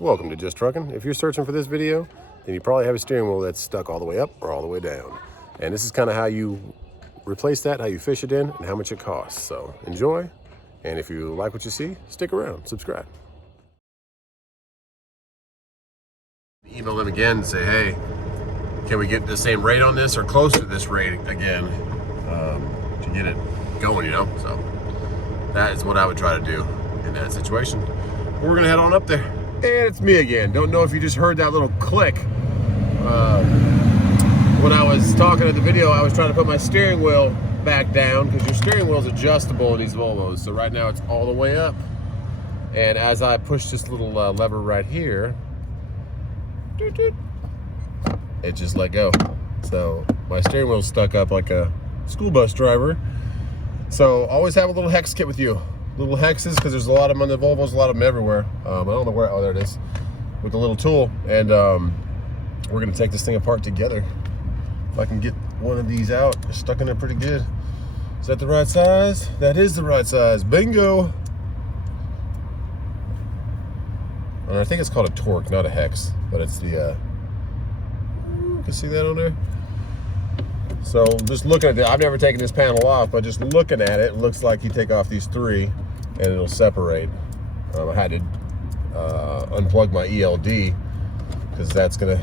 Welcome to Just Trucking. If you're searching for this video, then you probably have a steering wheel that's stuck all the way up or all the way down. And this is kind of how you replace that, how you fish it in, and how much it costs. So enjoy, and if you like what you see, stick around, subscribe. Email them again and say, hey, can we get the same rate on this or close to this rate again to get it going, you know? So that is what I would try to do in that situation. We're gonna head on up there. And it's me again. Don't know if you just heard that little click. When I was talking in the video, I was trying to put my steering wheel back down because your steering wheel is adjustable in these Volvos. So right now it's all the way up. And as I push this little lever right here, it just let go. So my steering wheel's stuck up like a school bus driver. So always have a little hex kit with you. Little hexes, because there's a lot of them on the Volvos, a lot of them everywhere. I don't know where, oh, there it is, with the little tool. And we're gonna take this thing apart together. If I can get one of these out, it's stuck in there pretty good. Is that the right size? That is the right size, bingo. And I think it's called a torque, not a hex, but it's the, you can see that on there? So just looking at it, I've never taken this panel off, but just looking at it, it looks like you take off these three and it'll separate. I had to unplug my ELD because that's gonna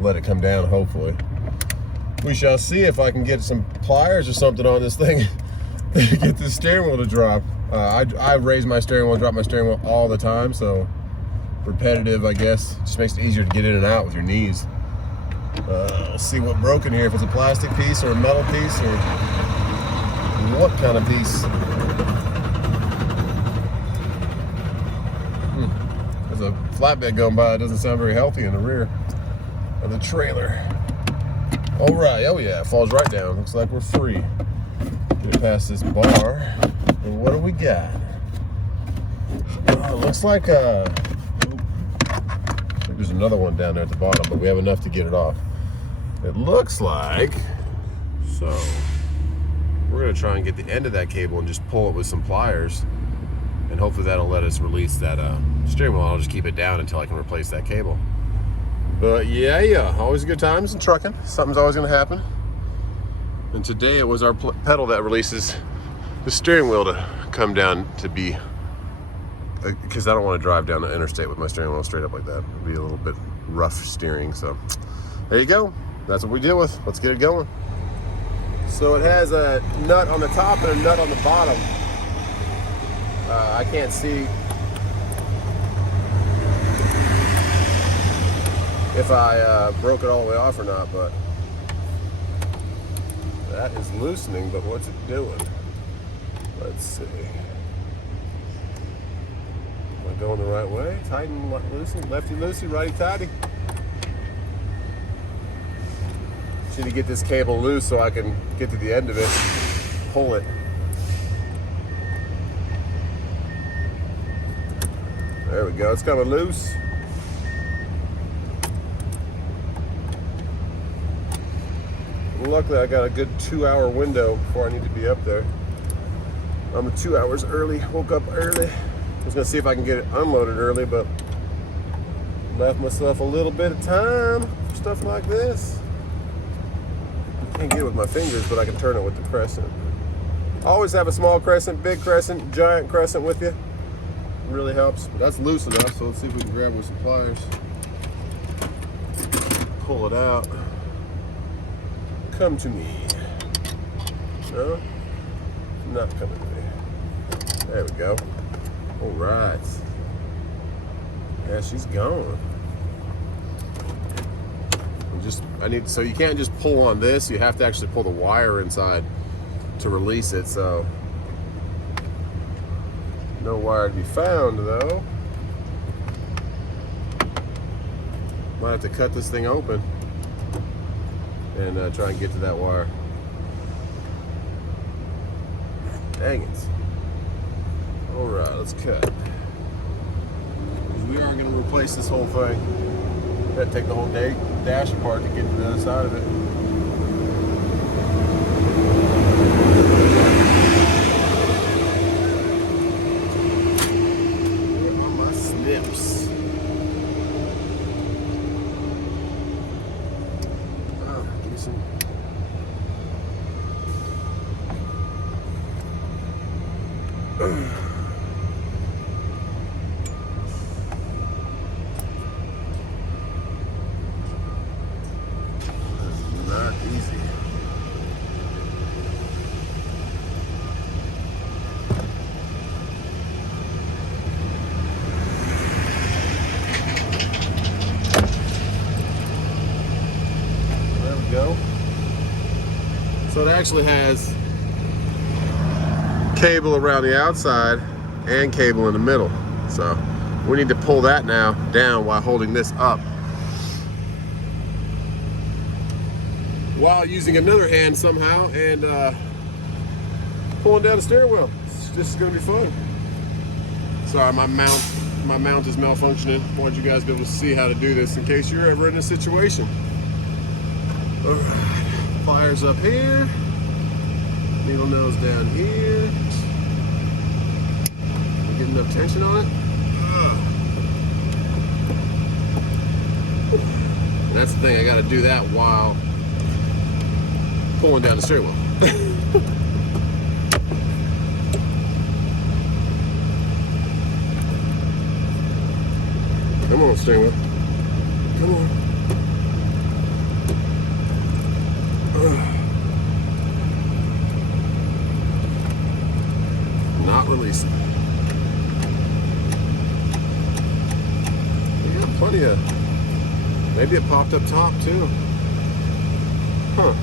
let it come down, hopefully. We shall see if I can get some pliers or something on this thing to get the steering wheel to drop. I raise my steering wheel and drop my steering wheel all the time, so repetitive, I guess. Just makes it easier to get in and out with your knees. Let's see what broke in here, if it's a plastic piece or a metal piece or what kind of piece. There's a flatbed going by. It doesn't sound very healthy in the rear of the trailer. All right, oh yeah, it falls right down. Looks like we're free. Get it past this bar. And what do we got? It looks like there's another one down there at the bottom, but we have enough to get it off. It looks like, so we're gonna try and get the end of that cable and just pull it with some pliers, and hopefully that'll let us release that steering wheel. I'll just keep it down until I can replace that cable. But yeah, always good times in trucking. Something's always gonna happen. And today it was our pedal that releases the steering wheel to come down to be, because I don't want to drive down the interstate with my steering wheel straight up like that. It'd be a little bit rough steering. So there you go. That's what we deal with. Let's get it going. So it has a nut on the top and a nut on the bottom. I can't see if I broke it all the way off or not, but that is loosening. But what's it doing? Let's see. Going the right way, tighten, loosen, lefty loosey, righty tighty. Just need to get this cable loose so I can get to the end of it, pull it. There we go, it's coming loose. Luckily I got a good 2-hour window before I need to be up there. I'm 2 hours early, woke up early. I was gonna see if I can get it unloaded early, but left myself a little bit of time for stuff like this. Can't get it with my fingers, but I can turn it with the crescent. Always have a small crescent, big crescent, giant crescent with you. It really helps. But that's loose enough, so let's see if we can grab it with some pliers. Pull it out. Come to me. No? Not coming to me. There we go. All right. Yeah, she's gone. So you can't just pull on this. You have to actually pull the wire inside to release it. So no wire to be found though. Might have to cut this thing open and try and get to that wire. Dang it. All right, let's cut. We are going to replace this whole thing. Got to take the whole dash apart to get to the other side of it. Where are my snips? decent. Not easy. There we go. So it actually has cable around the outside and cable in the middle. So we need to pull that now down while holding this up, while using another hand somehow and pulling down the steering wheel. This is gonna be fun. Sorry, my mount is malfunctioning. I want you guys to be able to see how to do this in case you're ever in a situation. All right, pliers up here, needle nose down here. Get enough tension on it. And that's the thing, I gotta do that while pulling down the steering wheel. Come on, steering wheel. Come on. Not releasing. You got plenty of, maybe it popped up top too. Huh.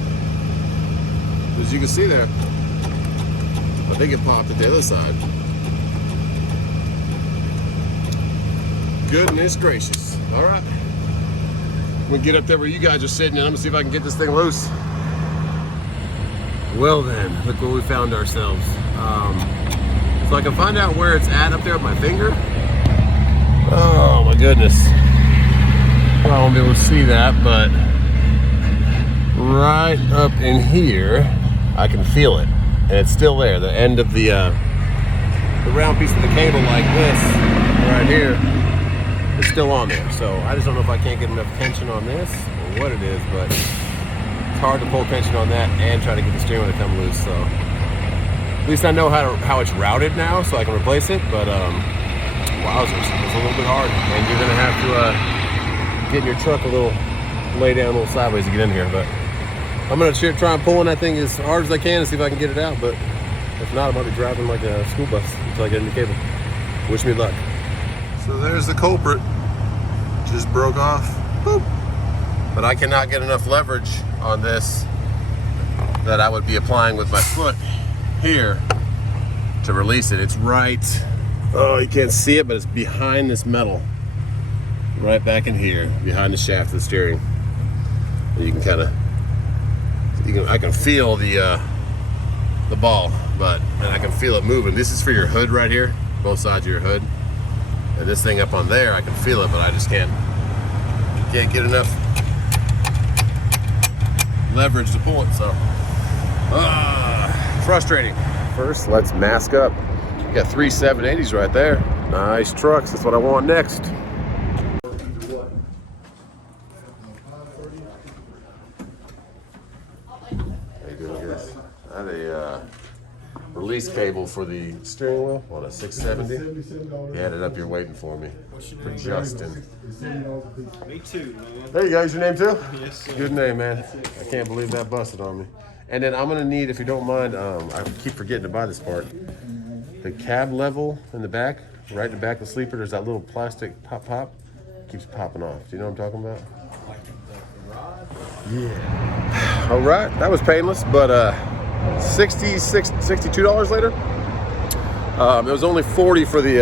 As you can see there, I think it popped at the other side. Goodness gracious. All right. I'm gonna get up there where you guys are sitting and I'm gonna see if I can get this thing loose. Well then, look where we found ourselves. So I can find out where it's at up there with my finger. Oh my goodness. Well, I won't be able to see that, but right up in here, I can feel it. And it's still there. The end of the round piece of the cable like this, right here, is still on there. So I just don't know if I can't get enough tension on this or what it is, but it's hard to pull tension on that and try to get the steering wheel to come loose. So at least I know how it's routed now, so I can replace it. But wowzers, it's a little bit hard, and you're gonna have to get in your truck a little, lay down a little sideways to get in here. But I'm gonna try and pull on that thing as hard as I can and see if I can get it out. But if not, I might be driving like a school bus until I get in the cable. Wish me luck. So there's the culprit. Just broke off. Boop. But I cannot get enough leverage on this that I would be applying with my foot here to release it. It's right, oh, you can't see it, but it's behind this metal. Right back in here, behind the shaft of the steering. And you can kind of, I can feel the ball, and I can feel it moving. This is for your hood right here, both sides of your hood. And this thing up on there, I can feel it, but I just can't get enough leverage to pull it, so. Frustrating. First, let's mask up. You got 3 780s right there. Nice trucks, that's what I want next. I had a release cable for the steering wheel on a 670. He had it up here waiting for me. For Justin. Me too, man. There you go. Is your name too? Yes, sir. Good name, man. I can't believe that busted on me. And then I'm gonna need, if you don't mind, I keep forgetting to buy this part. The cab level in the back, right in the back of the sleeper, there's that little plastic pop. Keeps popping off. Do you know what I'm talking about? Yeah. All right, that was painless, but $62 later. It was only $40 for the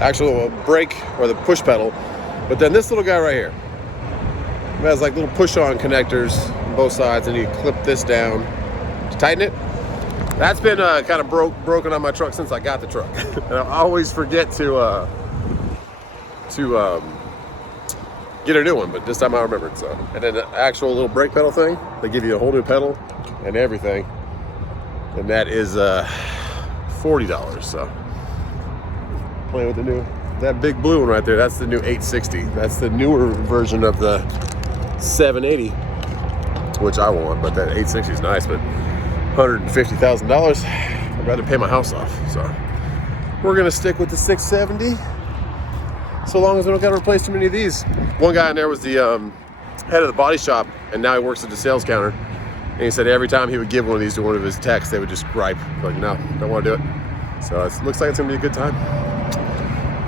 actual brake or the push pedal. But then this little guy right here, it has like little push-on connectors on both sides, and you clip this down to tighten it. That's been kind of broken on my truck since I got the truck. And I always forget to get a new one, but this time I remembered. So, and then the actual little brake pedal thing, they give you a whole new pedal and everything, and that is $40. So playing with the new, that big blue one right there, that's the new 860. That's the newer version of the 780. which I want, but that 860 is nice, but $150,000, I'd rather pay my house off. So we're gonna stick with the 670, so long as we don't gotta replace too many of these. One guy in there was the head of the body shop, and now he works at the sales counter. And he said every time he would give one of these to one of his techs, they would just gripe, like, no, don't want to do it. So it looks like it's gonna be a good time.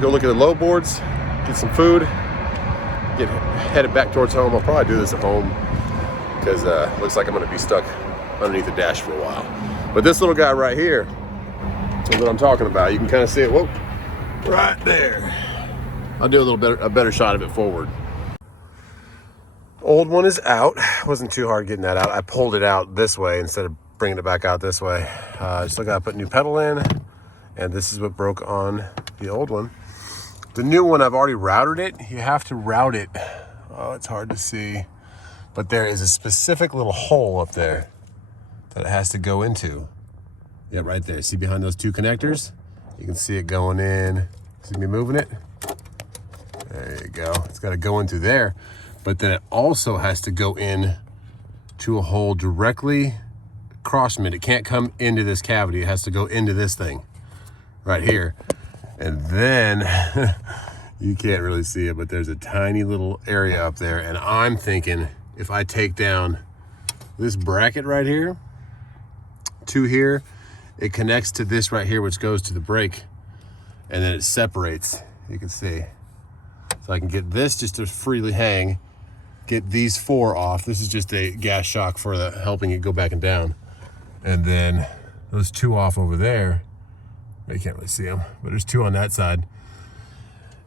Go look at the load boards, get some food, get headed back towards home. I'll probably do this at home because it looks like I'm gonna be stuck underneath the dash for a while. But this little guy right here is what I'm talking about. You can kind of see it, whoa, right there. I'll do a better shot of it forward. Old one is out. Wasn't too hard getting that out. I pulled it out this way instead of bringing it back out this way. Still got to put new pedal in, and this is what broke on the old one. The new one, I've already routed it. You have to route it. Oh, it's hard to see, but there is a specific little hole up there that it has to go into. Yeah, right there. See behind those two connectors? You can see it going in. See me moving it? There you go. It's got to go into there. But then it also has to go in to a hole directly across from it. It can't come into this cavity. It has to go into this thing right here. And then you can't really see it, but there's a tiny little area up there. And I'm thinking if I take down this bracket right here to here, it connects to this right here, which goes to the brake, and then it separates. You can see. So I can get this just to freely hang, get these four off. This is just a gas shock for helping it go back and down. And then those two off over there. You can't really see them, but there's two on that side.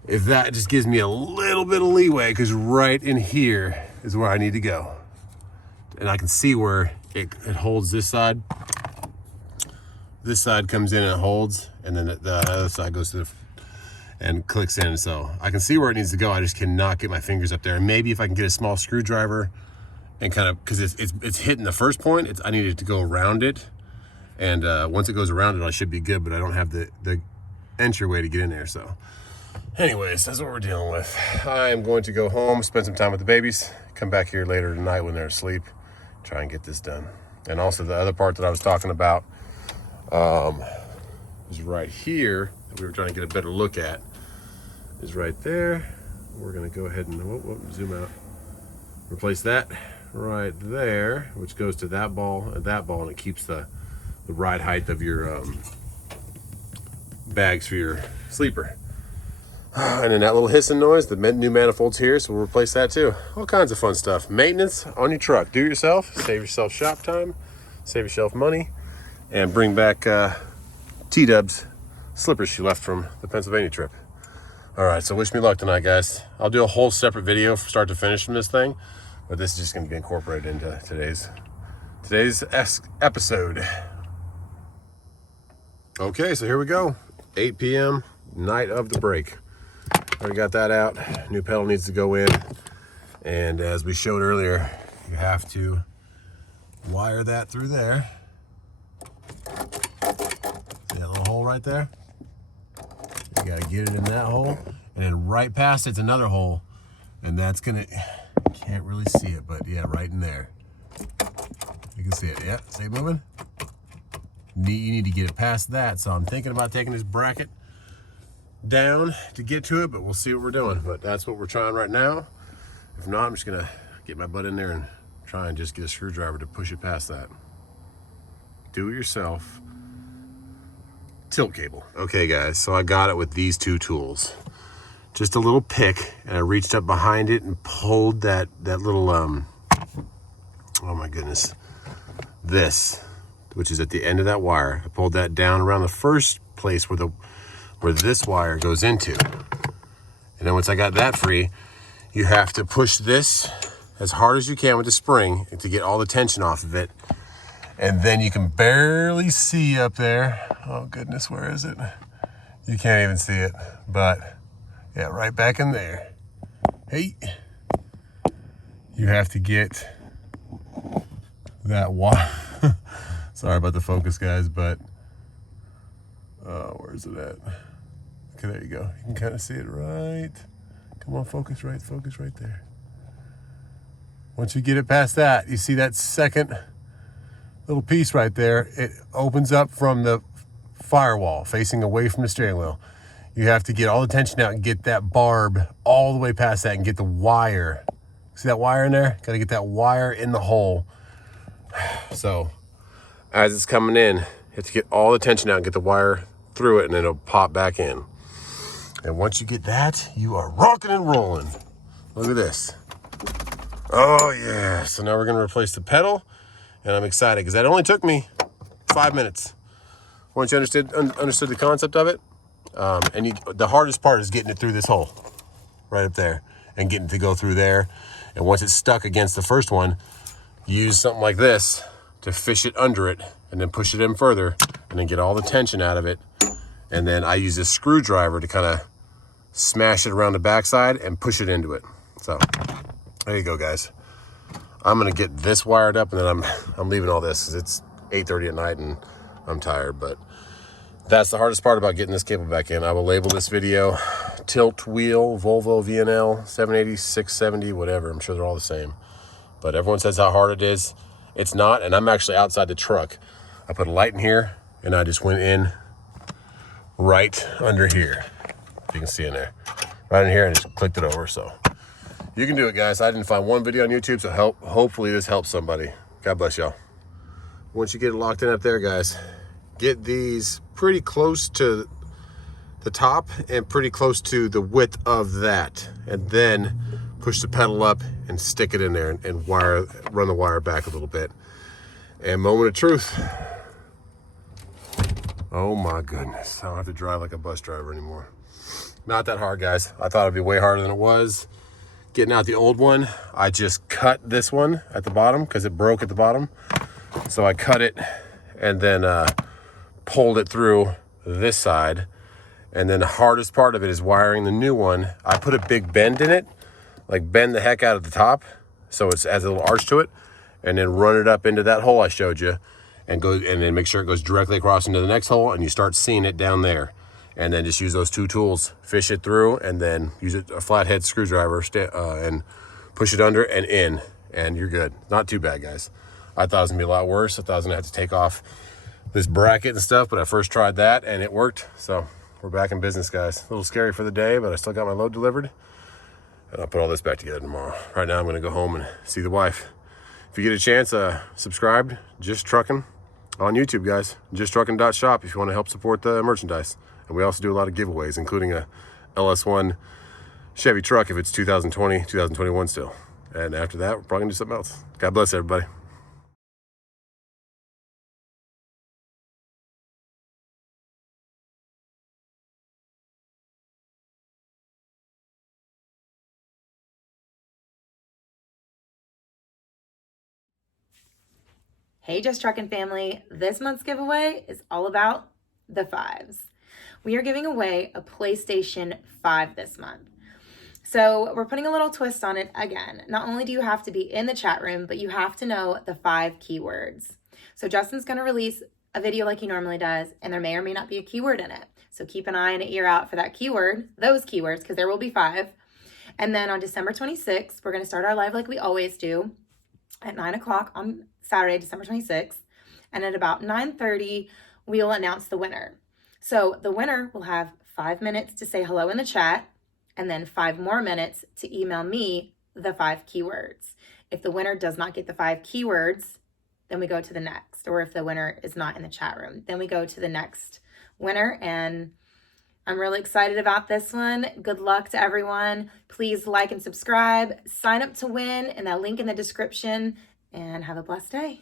If that just gives me a little bit of leeway, because right in here is where I need to go. And I can see where it holds this side. This side comes in and it holds, and then the other side goes to and clicks in. So I can see where it needs to go. I just cannot get my fingers up there. And maybe if I can get a small screwdriver and kind of, because it's hitting the first point, I need it to go around it. And once it goes around it, I should be good, but I don't have the entryway to get in there. So anyways, that's what we're dealing with. I am going to go home, spend some time with the babies, come back here later tonight when they're asleep, try and get this done. And also the other part that I was talking about is right here that we were trying to get a better look at, is right there. We're gonna go ahead and zoom out. Replace that right there, which goes to that ball and that ball, and it keeps the ride height of your bags for your sleeper. And then that little hissing noise, the new manifold's here, so we'll replace that too. All kinds of fun stuff. Maintenance on your truck. Do it yourself, save yourself shop time, save yourself money, and bring back T-Dub's slippers she left from the Pennsylvania trip. All right, so wish me luck tonight, guys. I'll do a whole separate video from start to finish from this thing, but this is just gonna be incorporated into today's episode. Okay, so here we go. 8 p.m., night of the break. Already got that out. New pedal needs to go in. And as we showed earlier, you have to wire that through there. See that little hole right there? You gotta get it in that hole. And then right past it's another hole. And that's gonna, can't really see it, but yeah, right in there. You can see it, yeah, stay moving. You need to get it past that. So I'm thinking about taking this bracket down to get to it, but we'll see what we're doing. But that's what we're trying right now. If not, I'm just gonna get my butt in there and try and just get a screwdriver to push it past that. Do it yourself tilt cable. Okay guys, so I got it with these two tools. Just a little pick, and I reached up behind it and pulled that little oh my goodness, this, which is at the end of that wire. I pulled that down around the first place where this wire goes into. And then once I got that free, you have to push this as hard as you can with the spring to get all the tension off of it. And then you can barely see up there. Oh goodness, where is it? You can't even see it, but yeah, right back in there. Hey, you have to get that wire. Sorry about the focus, guys, but where's it at? Okay, there you go. You can kind of see it right. Come on, focus right there. Once you get it past that, you see that second little piece right there. It opens up from the firewall facing away from the steering wheel. You have to get all the tension out and get that barb all the way past that and get the wire. See that wire in there? Got to get that wire in the hole. So as it's coming in, you have to get all the tension out and get the wire through it, and then it'll pop back in. And once you get that, you are rocking and rolling. Look at this. Oh yeah. So now we're going to replace the pedal, and I'm excited because that only took me 5 minutes. Once you understood the concept of it, the hardest part is getting it through this hole right up there and getting it to go through there. And once it's stuck against the first one, use something like this to fish it under it and then push it in further and then get all the tension out of it. And then I use this screwdriver to kind of smash it around the backside and push it into it. So there you go, guys. I'm gonna get this wired up, and then I'm leaving all this because it's 8:30 at night and I'm tired. But that's the hardest part about getting this cable back in. I will label this video tilt wheel Volvo VNL 780, 670, whatever. I'm sure they're all the same. But everyone says how hard it is. It's not, and I'm actually outside the truck. I put a light in here, and I just went in right under here. If you can see in there. Right in here, and just clicked it over. So you can do it, guys. I didn't find one video on YouTube, so hopefully this helps somebody. God bless y'all. Once you get it locked in up there, guys, get these pretty close to the top and pretty close to the width of that, and then push the pedal up and stick it in there and run the wire back a little bit. And moment of truth. Oh my goodness, I don't have to drive like a bus driver anymore. Not that hard, guys. I thought it'd be way harder than it was. Getting out the old one, I just cut this one at the bottom because it broke at the bottom. So I cut it and then pulled it through this side. And then the hardest part of it is wiring the new one. I put a big bend in it, like bend the heck out of the top so it has a little arch to it, and then run it up into that hole I showed you, and then make sure it goes directly across into the next hole, and you start seeing it down there. And then just use those two tools, fish it through, and then use a flathead screwdriver and push it under and in, and you're good. Not too bad, guys. I thought it was gonna be a lot worse. I thought I was gonna have to take off this bracket and stuff, but I first tried that and it worked. So we're back in business, guys. A little scary for the day, but I still got my load delivered, and I'll put all this back together tomorrow. Right now I'm gonna go home and see the wife. If you get a chance, subscribe, Just Trucking on YouTube, guys. JustTrucking.shop if you want to help support the merchandise. And we also do a lot of giveaways, including a LS1 Chevy truck if it's 2020, 2021 still. And after that, we're probably gonna do something else. God bless everybody. Hey, Just Truckin' family. This month's giveaway is all about the 5s. We are giving away a PlayStation 5 this month. So we're putting a little twist on it again. Not only do you have to be in the chat room, but you have to know the 5 keywords. So Justin's going to release a video like he normally does, and there may or may not be a keyword in it. So keep an eye and an ear out for that keyword, those keywords, because there will be 5. And then on December 26th, we're going to start our live like we always do at 9 o'clock on Saturday, December 26th. And at about 9:30, we'll announce the winner. So the winner will have 5 minutes to say hello in the chat, and then 5 more minutes to email me the 5 keywords. If the winner does not get the 5 keywords, then we go to the next. Or if the winner is not in the chat room, then we go to the next winner. And I'm really excited about this one. Good luck to everyone. Please like and subscribe. Sign up to win in that link in the description, and have a blessed day.